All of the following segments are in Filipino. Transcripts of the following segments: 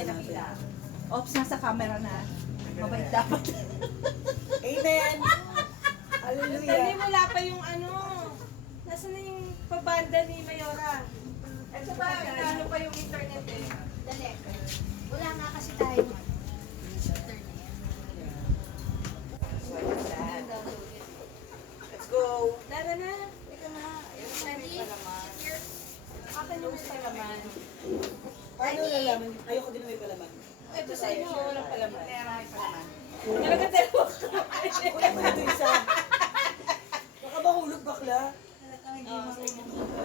natin ang ilan. Ops, nasa camera na. Mabait dapat. Amen! Dali, Hallelujah! wala pa yung ano. Nasaan na yung pabanda ni Mayora? Ito pa, ano pa yung internet eh. Dali. Wala nga kasi tayo internet. Let's go! Tara na. Ika na. Sandy, sit here. Akin yung gusto naman. Paano nalaman? Ayoko din na may palaman. Ito sa inyo, walang palaman. Kaya may palaman. Talaga tayo. Kunin mo na ito isa. Baka mahulog bakla. Ano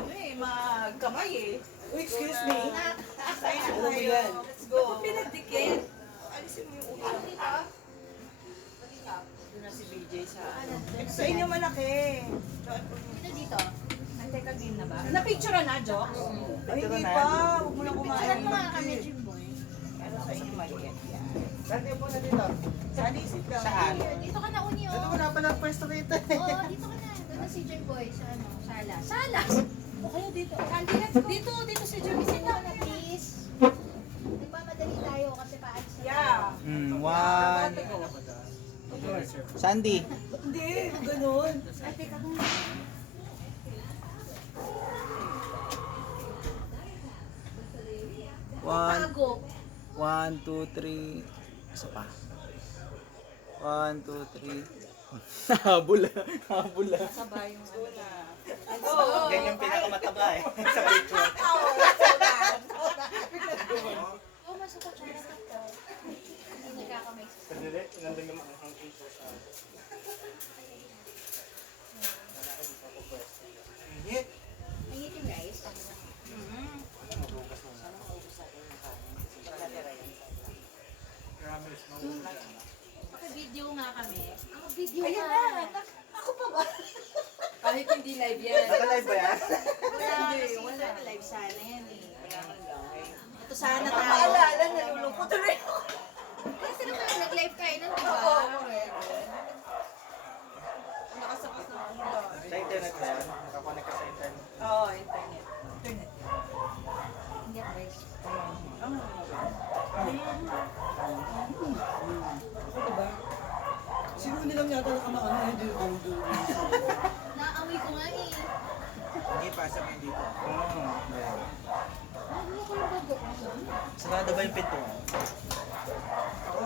eh, magkamay eh. Oh, excuse me. Kain na Ano ba tayo. yan? Let's go. Pinagdikit. Alisin mo yung ulo. Doon na si BJ sa ano. Sa inyo malaki. Dito dito. Antay ka din na ba? Napicture na, Jok? Ay, hindi pa. Huwag mo na kumain. Saan mo nga kami, Jimboy? Pero sa inyo maliit yan. Saan po na dito? Saan isip ka? Saan? Here, dito ka na uni, Ito oh. wala pala pwesto rito. Oo, dito ka na. Doon na si Jimboy sa ano, sala. Sala! O kayo dito. Sandy, dito si Jimboy. Sit down na, please. Nagmamadali tayo kasi paalis na tayo. One. Sandy. Hindi, ganun. Ay, teka kung... One. Bago. 1, 2, 3. Isa pa. 1, 2, 3. Habol ah. Habol ah. Sabay yung ano na. Ano? Yan yung pinakamataba eh. Sa picture. Oh, masukot siya na ito. Hindi nagkakamay. Sandali, nandun yung ang picture sa... Init. Mainit yung guys. Paka-video nga kami. Ako video Ayan ka. na. Ako pa ba? Kahit hindi live yan. Naka-live ba yan? Wala Hindi, kasi wala. wala live sana yan eh. Ito Ano sana tayo. Naalala, nalulungkot tuloy ako. Kasi naman nag-live kayo nun, di ba? Nakasakas na ako. Sa internet ba yan? Nakakonect ka sa internet. Oo, internet. Internet. Hindi ako guys. Diba? Siguro nilang yata nakamaan na hindi yung Naamoy ko nga eh. Hindi pa, sa mga dito. Ano ko yung bago? Sarado ba yung pinto? Ako.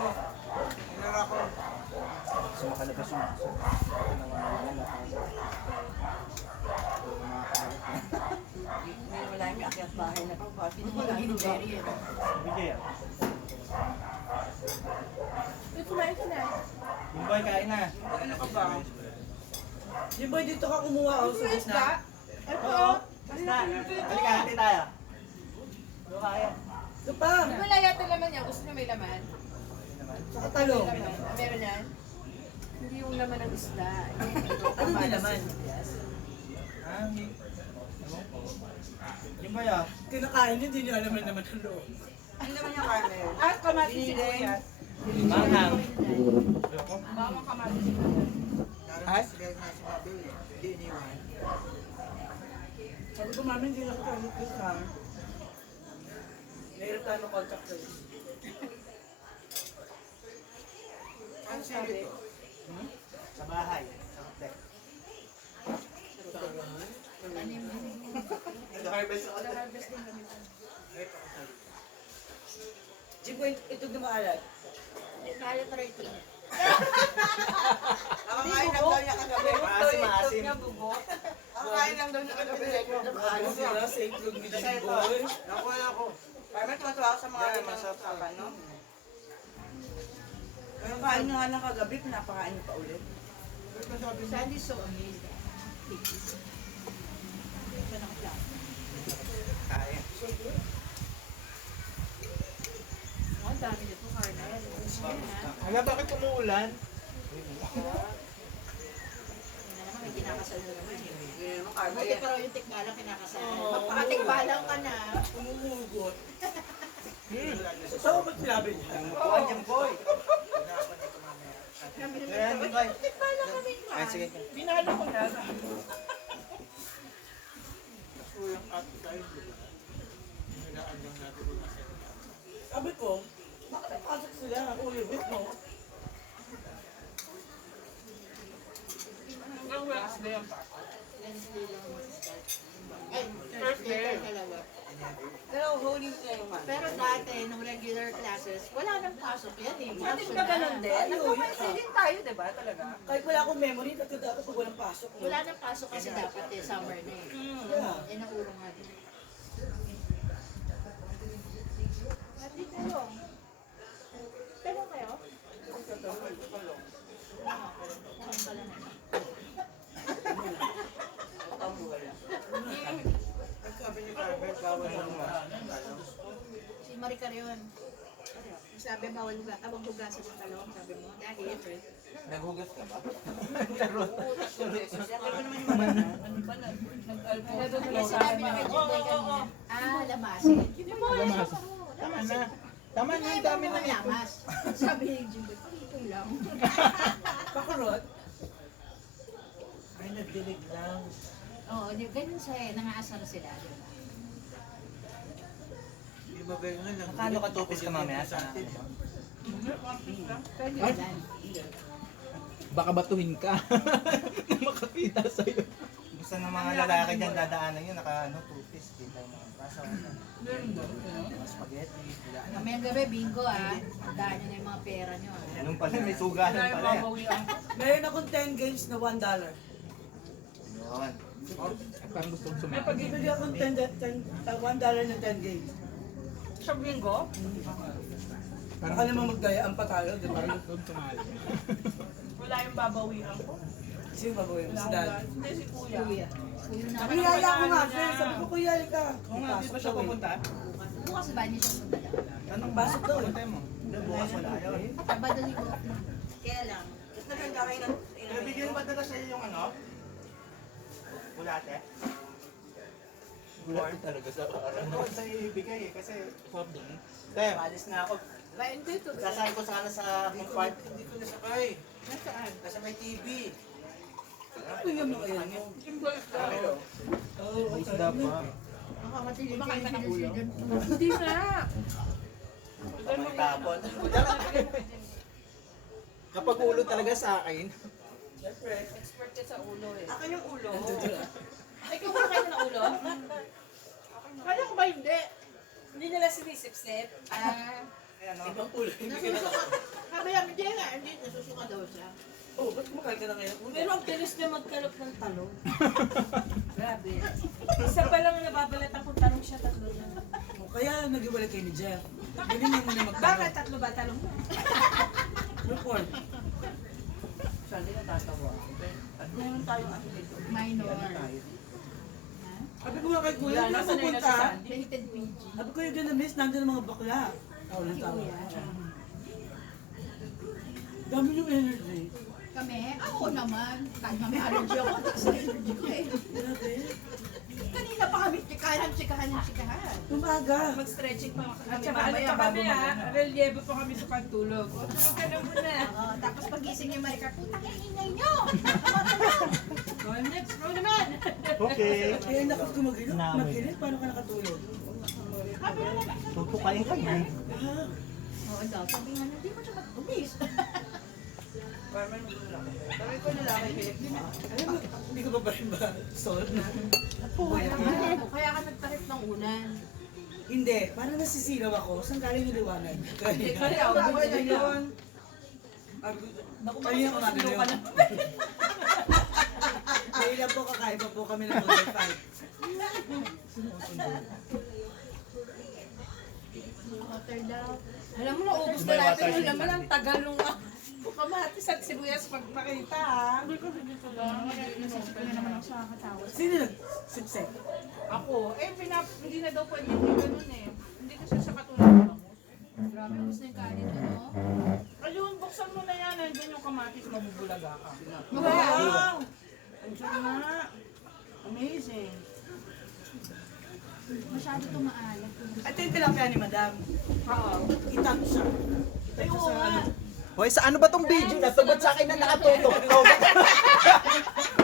Hinara ko. Sumakalabas yung aso. May wala yung akyat bahay na pa. Wala yung very. Bigay yan. May kumain ka na. Yung boy, kain na. Ano ka ba? Yung boy, dito ka kumuha ako sa Friends gitna. ka? Ito. Oo. Basta. Halika, hati tayo. Ano kaya? Ito pa. Wala yata laman niya. Gusto niya may laman? Sa katalong. May laman. Ah, meron yan? Hindi yung laman ng isda. Ano din naman? Ah, yung boy ah. Kinakain niya, hindi niya alam na naman ang loob. Ano naman yung Carmel? Ah, kamatis sibuyas. Manghang. Bawang kamatis sibuyas. Ay? Sabi ko, mami, hindi na ako talit this ha. Nahirap tayo ng contact ko. Ano sabi? Sa bahay. Sa hotel. Nag-harvest ako. Nag-harvest din kami. Jiboy, ito na maalat. Kala 13. Nakakain lang daw niya kagabi. Maasim, maasim. Nakakain lang daw niya kagabi. Ano sila sa itlog ni Jiboy? Nakuha ako. Parang tuwa ako sa mga Yeah, ganyan masarap. usapan, no? Pero kain nyo nga ng kagabi, pinapakain nyo pa ulit. Sandy so amazed. Kain. Ang dami nito, Carmel. Hala, bakit umuulan? Wala naman, may kinakasal na naman eh. Carmel. Buti pa raw yung tikbalang kinakasal. Magpakatikbalang ka na. Umumugot. Saan ba't sinabi niya? Kuhan yung boy. Ayan, boy. Tikbala kami nga. Ay, sige. Binalo ko na. Sabi ko, bakit napasok sila? Uy, wait mo. Hanggang Wednesday ang pa. Ay, Thursday talaga. Pero holy naman. Pero dati, nung regular classes, wala nang pasok yan eh. Dati ba ganun din? Tayo, Nagpa-Wednesday din tayo, di ba? Talaga. Kahit wala akong memory, dapat pag walang pasok. Wala nang pasok kasi dapat eh, summer na eh. Yeah. Yan ang urong nga din. Mati talong. Talong kayo? Talong pala na. Sabi ni Carver, bawal ang Si Maricar yun. Sabi bawal hugasan ng talong, sabi mo. Dahil, Naghugas ka ba? kaya sinabi na kay Jimboy kanina, lamasin. Tama na. Tama na, Ay, ang dami na mga lamas. Sabi ni Jimboy, pakito lang. pakurot. Ay, nagdilig lang. Oo, ganun siya eh, nangaasar sila. Di ba? Di ba ganyan lang? Nakano ka tupis ka mamaya sa Pwede yan. Baka batuhin ka. Makakita sa'yo. Gusto ng mga lalaki dyan dadaanan yun, tupis. Kita yung mga praso. Mga spaghetti. Mamayang gabi, bingo ah. Daan nyo na yung mga pera nyo ah. Anong pala? May sugahan pala. Meron akong 10 games na $1. Yun. Parang gusto kong May pag-ibig akong $1 na 10 games. Sa bingo? Baka naman magdayaan pa tayo, di ba? Wala yung babawian ko. Sino ba yung si Dad? Hindi si Kuya. Kuya. Kuya na. Niyaya ko nga, friend. Sabi ko, kuya, ka. Oo nga, di ba siya pupunta? Bukas ba niya siya punta lang? Anong pasok daw? Pupunta mo. Bukas wala yun. Sabado ni Kuya. Kaya lang. Naganda kayo ng... Nabigyan ba talaga sa'yo yung bulate? Bulate talaga sa araw. Ano sa ibigay eh, kasi soft drink. Tem, alis na ako. Sasakay ko sana sa comfort. Hindi ko nasakay. Nasaan? Nasa may TV. Ano yung mga yan? Oo, Isda pa. Makakatili kayo ng ulo. Hindi na. Tapon. Kapag ulo talaga sa akin. Siyempre. Expert ka sa ulo eh. Akin yung ulo. Ay, kung wala kayo ng ulo? Kala ko ba hindi? Hindi nila sinisip-sip. Ibang ulo. Nasusuka. Sabi namin, hindi nga, hindi. Nasusuka daw siya. Oh, ba't kumakain ka na ngayon? Pero ang bilis niya magkalap ng talong. Grabe. Isa pa lang nababalat akong talong siya, tatlo na. Kaya nag-iwalay kayo ni Jeff. Ganyan mo muna magtanong. Bakit tatlo ba talong mo? Report. Sabi na tatawa. Meron tayong ano dito. Minor. Sabi ko nga kay kuya, Wala hindi na, ako sanay na pupunta. si Sandy. Rated PG. Sabi ko yung gonna miss, nandun ang mga bakla. Tawa ng tawa. Dami yung energy. Kami, ako naman. Kahit mami allergy ako, taas na energy ko eh. Grabe. Kanina pa kami tsikahan. Umaga. Mag-stretching pa kami. At saka Ano mamaya pa kami bago ha? Relievo pa kami sa pagtulog. Tulog ka na muna. Oo, tapos pagising niya Maricar, putang ingay nyo! Go next, go naman. Okay. Kaya nakot ko mag-init, paano ka nakatulog? Tutukain ka yan. Ah, Oo daw, sabi nga niya, hindi mo siya mag-umis. Carmen, sabi ko lalaki, Philip. ano ba? Hindi ko ba rin ba? Solve na. Kaya ka nagtakip ng unan. Hindi, parang nasisilaw ako. Saan galing yung liwanag? Kaya ako, Ako good na na yun. Kanina ko natin yun. Kaya po kakaiba po kami ng Model 5. Water daw. Alam mo, naubos na natin yung laman ang tagal nung kamatis at sibuyas pagpakita ha. Nasasip ko na naman ako sa katawa. Sino nag-sipsip? Ako, hindi na daw pwede yung ganun eh. Hindi kasi sa katulad ako. Grabe, gusto yung kanin ko, no? Ayun, buksan mo na yan. Nandiyan yung kamatis, mabubulaga ka. Wow! Andiyan na. Amazing. Masyado ito maalat. Ito yung tilapia ni Madam. Oo. Itan siya. Ay, oo nga. Hoy, sa ano ba tong video na to? Ba't sa akin na nakatutok to?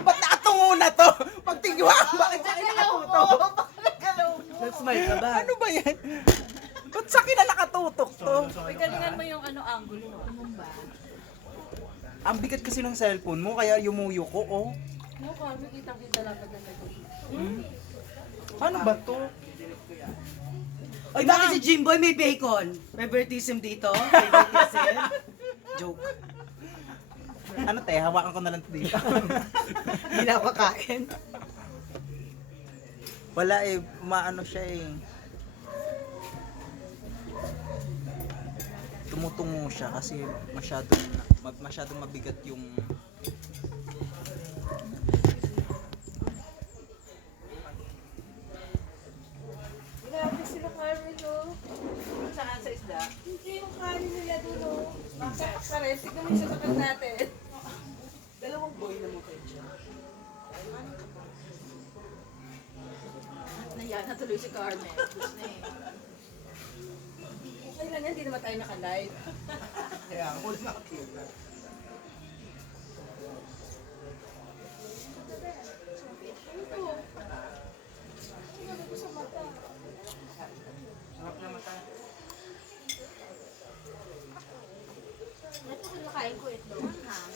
Ba't nakatungo na to? Pagtigwa, bakit sa akin nakatutok? Nag-smile ka ba? Ano ba yan? Ba't Ba't sa akin na nakatutok to? Uy, galingan mo yung angulo. Tumumba. Ang bigat kasi ng cellphone mo, kaya yumuyo ko, oh. No, kami kitang-kita lang pag Paano ba to? Oy, bakit si Jimboy may bacon? Favoritism dito? Favoritism? Joke. Ano te, hawakan ko na lang to dito. Hindi na ako kakain. Wala eh, maano siya eh. Tumutungo siya kasi masyadong mabigat yung Grabe sila Carmen, oh. Saan sa isda? Hindi yung kanin nila doon, oh. Pares, tignan mo yung sasakat natin. Dalawang boy na mo kayo dyan. Naiyan na tuloy si Carmen. Gusto na eh. Okay lang yan, hindi naman tayo naka-live. Kaya ako nakakita. Sarap naman tayo. Ito kinakain ko ito. Ham.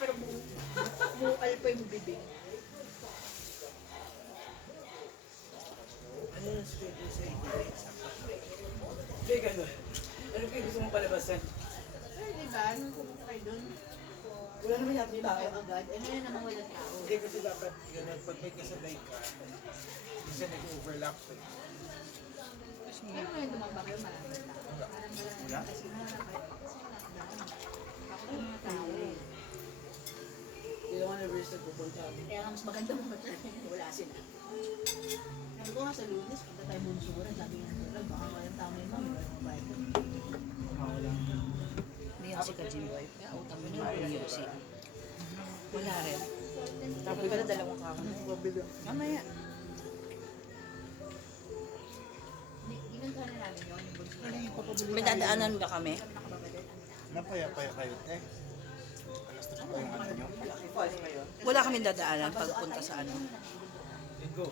Pero bukal pa yung bibig. Ano yung schedule sa inyo? Hindi gano'n. Ano kayo gusto mong palabasan? Ay, diba? Nung pumunta kayo dun, Wala naman yata hindi tao. tayo agad. Eh, ngayon naman walang tao. Hindi kasi dapat gano'n, pag may kasabay ka, kasi nag-overlap eh. Pero ngayon dumabak yun, maraming tao. Parang Wala? kasi nga, ako yung mga tao eh. Hindi naman na verse nagpupunta. Kaya nga mas maganda mo wala sila. Sabi ko nga sa Lunes, punta tayo bunsura, sabi nga nila, baka walang tao may mami, walang mabayad. Hindi yan si Ka-Jimboy. Kaya utang mo niya yung music. Wala rin. Tapos pala dalawang kakon. Mamaya. Ginagawa na namin yun, yung bunsura. May dadaanan ba kami? Nakababadal. Napaya-paya kayo, eh. Alas 3 pa yung ano nyo. Wala kami dadaanan pagpunta sa ano. Linggo.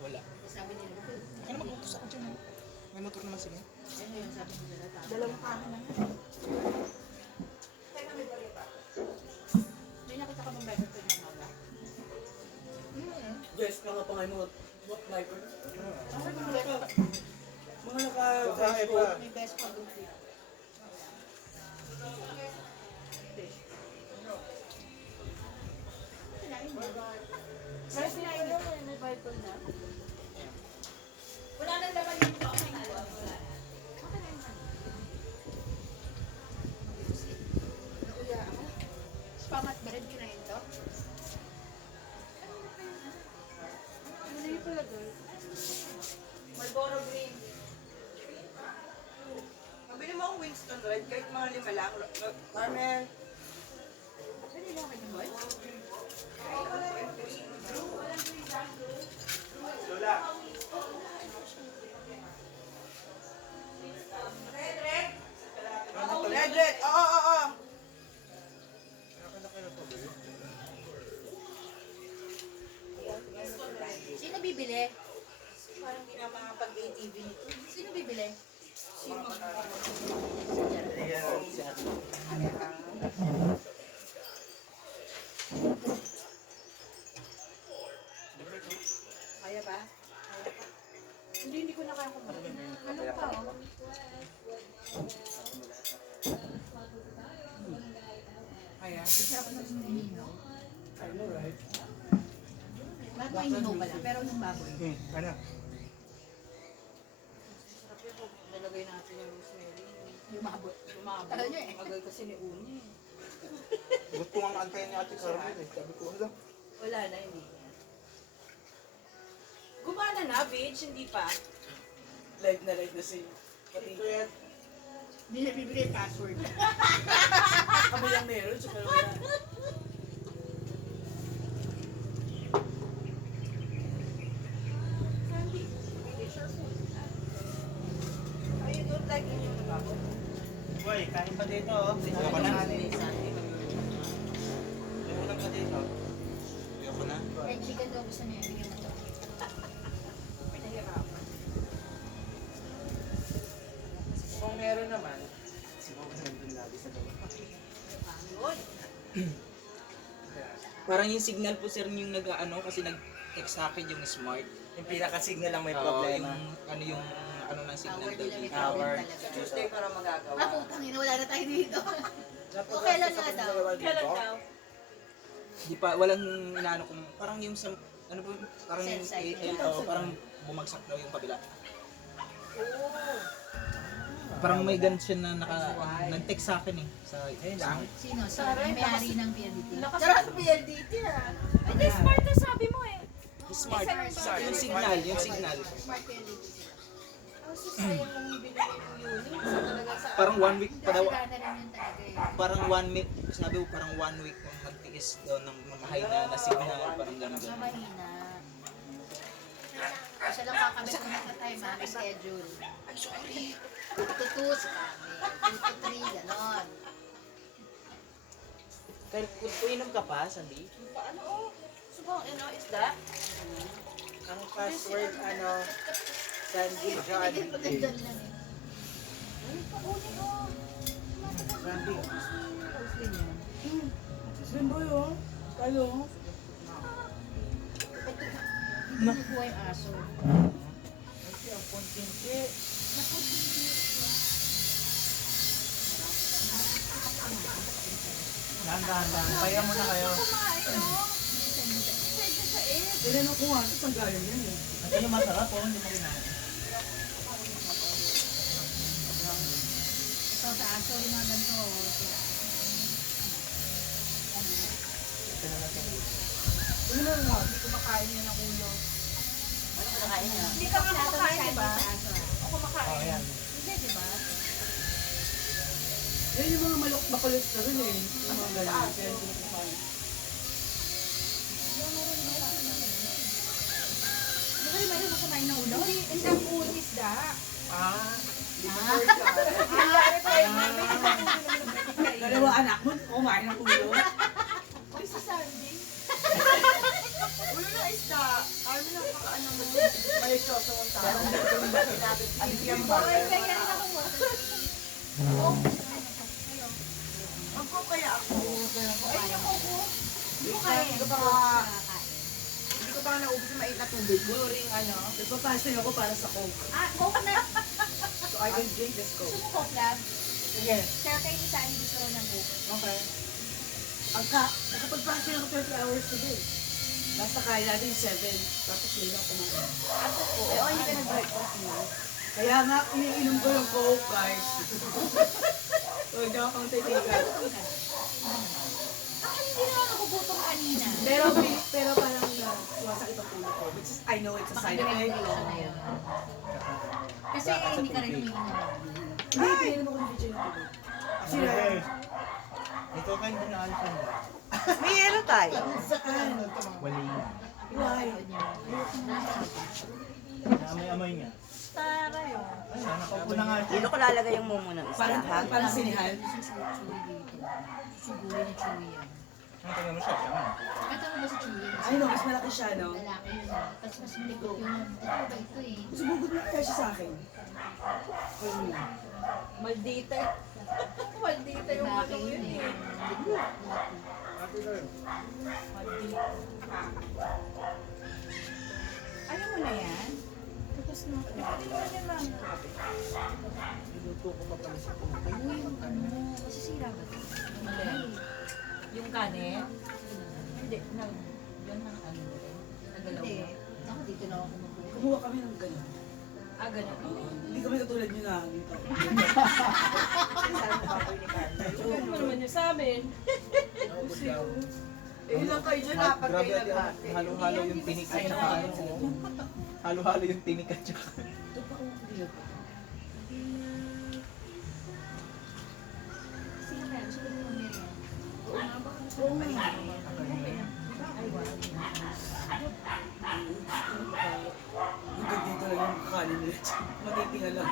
Wala. Sabi nila, Ano mag-utos ako dyan? May motor naman sila. eh ngayon sabi nila, tao. Dalawang kakon na nga. May nakita ka bang better food ng mga? Yes, ka nga pa ngayon mga sniper. Mga Babae pa. naka-transport. May best pa doon. Kinain mo. Pares nila yun, may Bible na. Wala nang laman yung ito. Okay na. Wala. Okay na yung ano. Kuya ako. Spam at bread kinain to? Ano yung pala doon? Marlboro Green. Mabili mo akong Winston Red, kahit mga 5 lang. Carmen. Pwede lang kayo boy? Red, red. Oo, oo, oo. Sino bibili? Parang hindi na makapag-ATV nito. Sino bibili? Kaya ba? Hindi ko na kaya kumain. Ano pa oh? Kaya? I know, right? Bakit may hino pala? Pero nung baboy. Ano? Nalagay natin yung rosemary. Lumabot. Lumabo. Tagal niya eh. Magal kasi ni Uni. Gusto nga antayin ni Ate Carmen eh. Sabi ko, wala. Wala na, hindi. Gumana na, bitch. Hindi pa. Live na si pati. Hindi niya bibigay yung password. Kami lang meron, so pero wala. Boy, kain pa dito oh. Ayoko na. May ulam pa dito. Ayoko na. Fried chicken daw gusto niya. Bigyan mo to. Kung meron naman, siguro nandun lagi sa gawa. Parang yung signal po sir yung nag-ano kasi nag-text sa akin yung smart. Yung pinaka-signal lang may Oo, problema. yung ano ng signal Power daw nila may dito. problem talaga. Tuesday para magagawa. Ah, putang ina, wala na tayo dito. O kailan nga daw? Kailan daw? Di pa, walang inaano kung, parang yung sa, ano po, parang, Cell site. parang bumagsak daw yung kabila. Parang may ganun siya na nag-text sa akin eh. Sa, Sino? Si may-ari ng PLDT. Lakas Sarap PLDT ah. Ay, di smart na sabi mo eh. smart, yung signal, yung signal. Smart PLDT sila. Ang sayang lang yung binili yung unit. Sa talaga sa... Parang 1 week pa daw, Gana rin yun talaga eh. parang 1 week, sabi ko parang 1 week kung magtiis daw ng mamahay na signal, parang gano'n. Mas mahina. Siya lang kakabit ko na time ha, may schedule. I'm sorry. 2 to 2 sa kami. 2 to 3, ganon. Uinom ka pa, Sandy? Paano oh? Subong, isda? Ang password, Sandy Hindi ko nandun lang eh. Sandy. Simboy oh. Kalo. Hindi ko buhay aso. Kasi ang puntinti. Dahan-dahan. Paya muna kayo. Tinanong ko nga, saan galing yan eh. Ito yung masarap oh, hindi mo kinain. Ito sa aso, yung mga ganito. Ano na nga, hindi ko makain yan ang ulo. Ano ka nakain niya? Hindi ka nga kumakain, di ba? Sa aso. O kumakain. Oh, yan. Hindi, di ba? Yan yung mga malok na cholesterol eh. Yung mga ganyan. Kaya hindi ko makain. Hindi ko rin meron mo kumain ng ulo? Isang ulis da. Dalawa anak mo, kumain ng ulo. Uy, si Sandy. Ulo na isda. Ano na pakaano mo? May soso ang tao. Andiyan ba? Ay, kaya na ako mo. Ako kaya ako. Ay, ako ko. Hindi ko kaya. Hindi ko pa naubos yung mait na tubig. During nagpapasting ako para sa Coke. Ah, Coke na. So I can drink this Gusto Coke. mo Coke lang? Yes. Kaya kayo sa akin gusto rin ng Coke. Okay. Nakapag-fasting ako 30 hours today. Nasa kaya natin 7. Tapos yun lang kumain. Eh, oh, hindi ka nag-breakfast mo. Kaya nga, iniinom ko yung Coke, guys. So, hindi ako kang titigan. Actually, hindi naman ako gutom kanina. Pero parang sumasakit ang ulo ko. Which is, I know it's a Baka side effect. dehydration na yun. Kasi hindi ka rin umiinom. Hindi, pininom ako ng video yung tubig. Kasi Ito kayo hindi na alpha mo. may ano tayo? Saan? Wali. Why? Amoy niya. Tara yun. Sana ka po na nga. Dito ko lalagay yung mumo ng isa, ha? Parang sinihan. Susugurin ni Chewy yan. Ang tagal mo siya. Tama. Kata mo ba si Chewy? Ay no, mas malaki siya, no? Lalaki yun. Tapos mas malikot yung... Ito ba ito eh? Sumugod na kaya siya sa akin. Maldita. Maldita yung Lalaki ano yun yun eh. eh. Ano mo na yan? Tapos na ako. Hindi mo na yan, ma'am. Niluto ko pa pala sa Coke. Uy, ano mo? Masisira ba ito? Yung kanin? Hindi. Yun ang ano. Nagalaw Hindi. mo. Ako dito na ako kumukuha. Kumuha kami ng gano'n. Ah, ganun. Hindi kami katulad nyo na dito. Ano mo naman yun sa amin? Eh, ilang kayo dyan, apat Grabe, kayo laghati. halo-halo yung tinik at saka ano. Halo-halo yung tinik at saka. Ito pa ako dito. Sige na, gusto ko mo meron. Oo nga. Hanggang dito lang yung kakanin nila. Matitinga lang.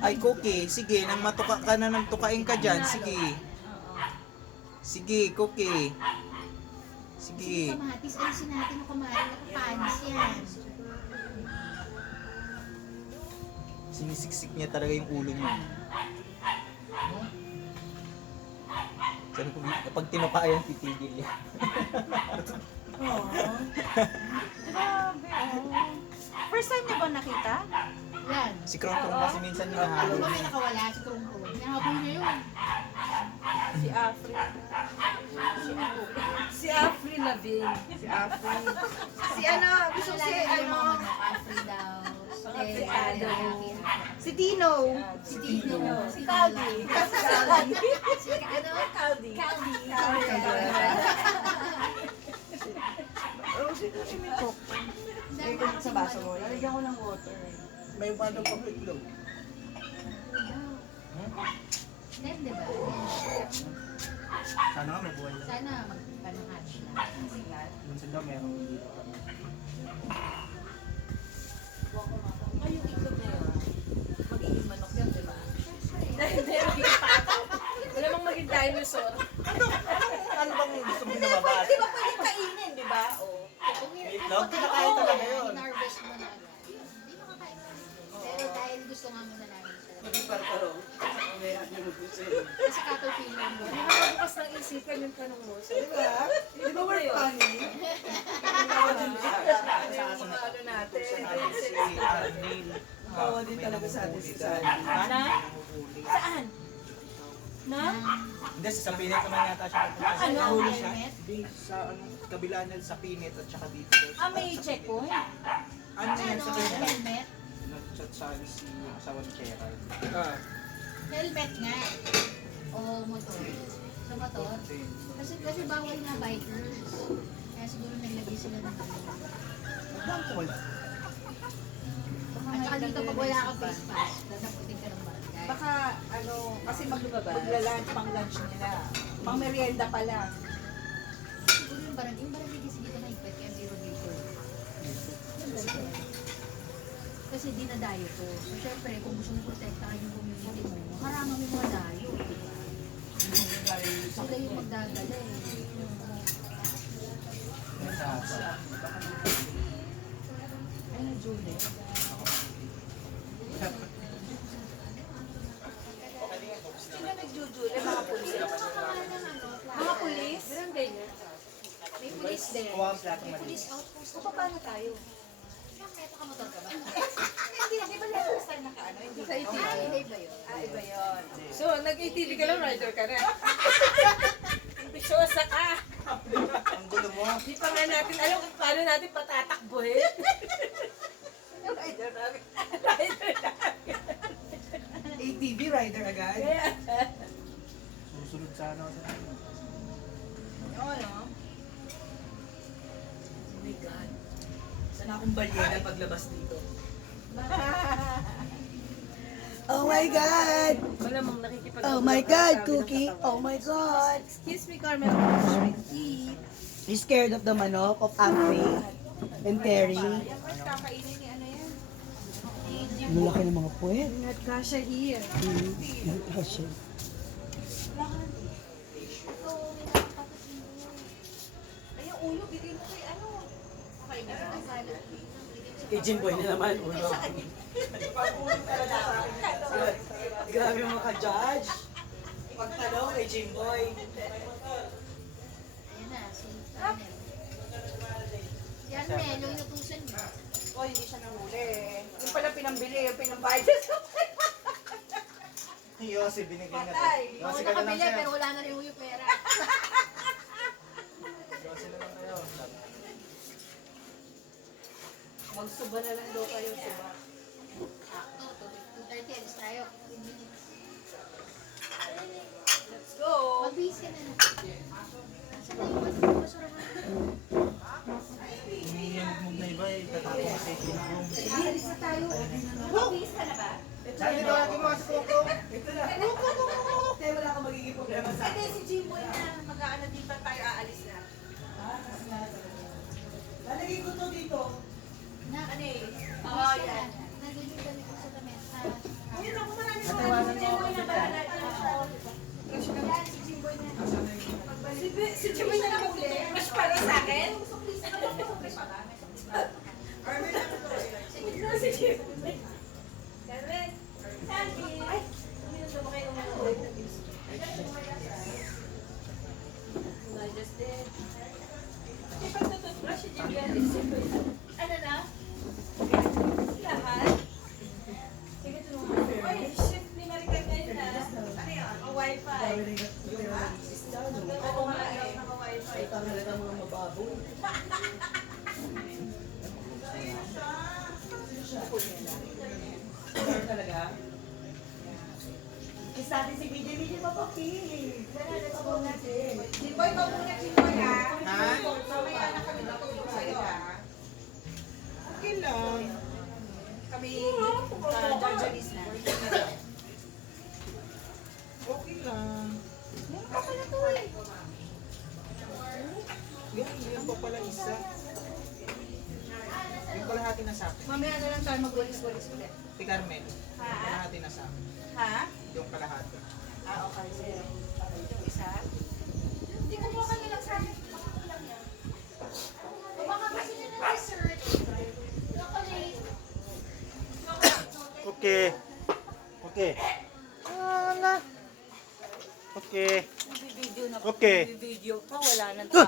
Ay, Cookie. Sige, nang matuka ka na, nang tukain ka dyan. Sige. Sige, Cookie. Sige. Kamatis, alisin natin ang kamatis. Nakapanis yan. Sinisiksik niya talaga yung ulo niya. Sabi ko, kapag tinukayan, titigil niya. Grabe, oh. First time niyo ba nakita? Yan. Si Krongkrong kasi minsan Ano hinahabol ba may niya. nakawala si Krongkrong? Hinahabol niya yun. Si Afri. Si Avril Lavigne. Si Afri. Si ano, gusto ko si ano, Afri daw. Si Ado. Si Tino. Si Tino. Si Caldi. Si ano? Caldi. Caldi. Oh, si may coke. May sa baso mo. Lalagyan ko ng water. May paano pang itlog. Nen, di ba? Sana nga mabuhay na. Sana magpanuhatch na. Minsan daw meron dito. Ay, yung itlog na yun. Magiging manok yan, di ba? Hindi, magiging pato. Wala mang maging dinosaur. Ano bang gusto mo lumabas? Di ba pwedeng kainin, di ba? Oh. Itlog? Kinakain talaga yun. In-harvest mo na agad. Hindi makakain mo. Pero dahil gusto nga muna namin siya. Kasi caterpillar mo. Nakakabukas ng isipan yung tanong mo. So, di ba? Di ba we're funny? Ano natin? Si Arnil. Oo, din talaga sa atin si Sally. Na? Saan? Na? Hindi, sa Pinit naman yata siya pupunta. Ano? Nahuli siya? Helmet? Hindi, sa anong kabila niya sa Pinit at saka dito. Ah, may checkpoint? Ano yan sa kanya? Helmet? Nag-chat sa akin si asawa ni Gerald. Helmet nga. O motor. Sa motor. Kasi bawal na bikers. Kaya siguro naglagay sila ng Bangkol. At saka dito pag wala kang face mask, dadaputin ka ng barangay. Baka, ano, kasi magla-lunch, pang lunch nila. Pang merienda pala. Siguro yung barangay kasi dito mahigpit kaya zero dito. Kasi dinadayo to. So syempre, kung gusto mo protektahan yung community mo, harangan mo yung mga dayo. Diba? Sila yung magdadala eh. Ay, na Julie. Sino nagjujule? Mga pulis. Mga pulis? Meron ganyan. May police din. Kuha ang platong May maliit. police outpost. O, paano tayo? Bakit ka motor ka ba? Hindi ba yung first time naka-ano? Hindi. Sa ATV. Ah, hindi ba yun? Ah, iba yun. So, nag-ATV ka lang, rider ka na. Ambisyosa ka. Ang gulo mo. Di pa nga natin alam kung paano natin patatakbuhin. Rider namin. Rider namin. ATV rider agad. Kaya, Susunod sa ano. Oo, no? Oh my God. Sana akong balyena paglabas dito. Oh my God! malamang nakikipag- Oh my God, Cookie! Oh my God! Excuse me, Carmen. I'm going to eat. You scared of the manok of Afri and Terry? First kakainin ni ano yan? Ang laki ng mga puwet. Not kasha here. Kasi. Ay, yung ulo, bigay mo kay ano. Okay, meron na Kay Jimboy na naman, ulo. Grabe mga ka-judge. Pagtanong kay Jimboy. Ayan na, si Arnel. Si Arnel, yung inutusan mo. Oh, hindi siya nahuli. Yung pala pinambili, yung pinambayad sa Yossi, binigay na. Patay. Oo, Yossi ka na lang nakabili, siya. pero wala na rin yung pera. Yossi na lang kayo. Magsuba na lang daw kayo, suba. Sakto, 2:30, alis tayo. 15 minutes. Let's go! Mag-busy ka na na. Saan na yung basurahan? Yung na iba, tatapos sa itim room. Alis na tayo. Mag-bis ka na ba? Sabi daw natin mga sukoko. Kaya wala kang magiging problema sa akin. Si Jimboy na mag-aano dito tayo aalis na. Lalagay ko to dito. Na, Ano eh? oh, yan. Nandun yung damit ko sa damit. sa atin si BJ. BJ papapili. Let's go natin. Jimboy, muna Jimboy ha. Ha? Mamaya na kami matulog sa'yo ha. Okay lang. Kami, Georgianis na. Okay lang. Meron pa pala to eh. Yan pa pala isa. Yung kalahati na sa akin. Mamaya na lang tayo mag-walis-walis ulit. Si Carmen. Yung kalahati na sa akin. Ha? Yung kalahati. Okay, sir. Yung isa? Hindi ko mo na lang sa akin. Baka lang yan. O baka kasi na ng dessert. Chocolate. Okay. Okay. Okay. Video na Okay. video pa, wala nang